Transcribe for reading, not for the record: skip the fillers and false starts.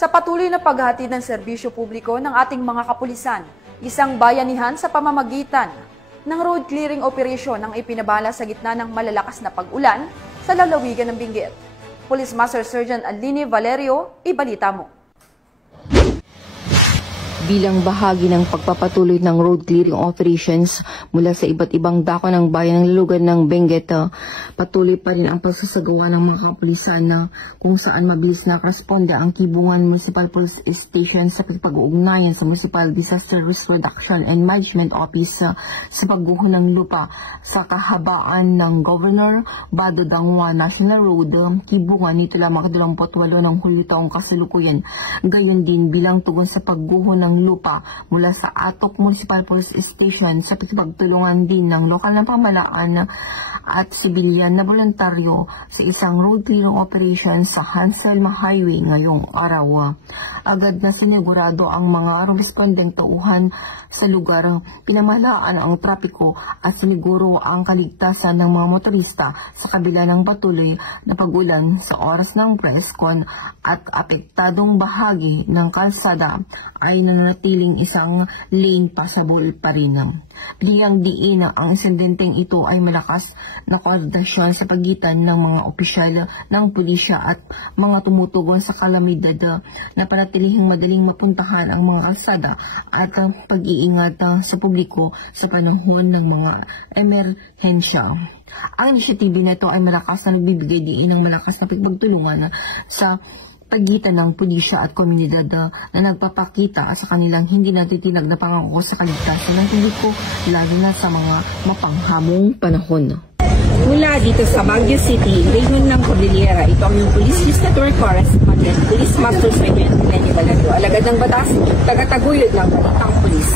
Sa patuloy na paghahatid ng serbisyo publiko ng ating mga kapulisan, isang bayanihan sa pamamagitan ng road clearing operation ang ipinabala sa gitna ng malalakas na pag-ulan sa lalawigan ng Benguet. Police Master Sergeant Aline Valerio, ibalita mo. Bilang bahagi ng pagpapatuloy ng road clearing operations mula sa iba't ibang dako ng bayan ng lulugan ng Benguet, patuloy pa rin ang pagsasagawa ng mga kapulisan kung saan mabilis na responde ang Kibungan Municipal Police Station sa pag-uugnayan sa Municipal Disaster Risk Reduction and Management Office sa pagguho ng lupa sa kahabaan ng Governor Bado Dangwa National Road, Kibungan nito lamang 28 ng Hulyo taong kasalukuyan. Gayon din bilang tugon sa pagguho ng lupa mula sa Atok Municipal Police Station sa pagtulungan din ng lokal na pamahalaan at sibilyan na voluntaryo sa isang road clearing operation sa Hanselma Highway ngayong araw. Agad na sinigurado ang mga respondeng tauhan sa lugar, pinamahalaan ang trapiko at siniguro ang kaligtasan ng mga motorista sa kabila ng patuloy na pag-ulan sa oras ng preskon at apektadong bahagi ng kalsada ay nanatiling isang lane passable pa rin. Biglang diin ang insidenteng ito ay malakas na koordinasyon sa pagitan ng mga opisyal ng pulisya at mga tumutugon sa kalamidad na panatilihing madaling mapuntahan ang mga kalsada at ang pag-iingat sa publiko sa panahon ng mga emerhensya. Ang inisyatibo na ito ay malakas na nagbibigay diin ng malakas na pagtulungan sa pagitan ng pulisya at komunidad na nagpapakita sa kanilang hindi natitinag na pangako sa kaligtasan ng publiko, lalo na sa mga mapanghamong panahon. Mula dito sa Baguio City, Raymond ng Cordillera, ito ang yung Police News Network Correspondent, Police Master Sergeant Aline Valerio, alagad ng batas, tagataguyod ng balitang pulis.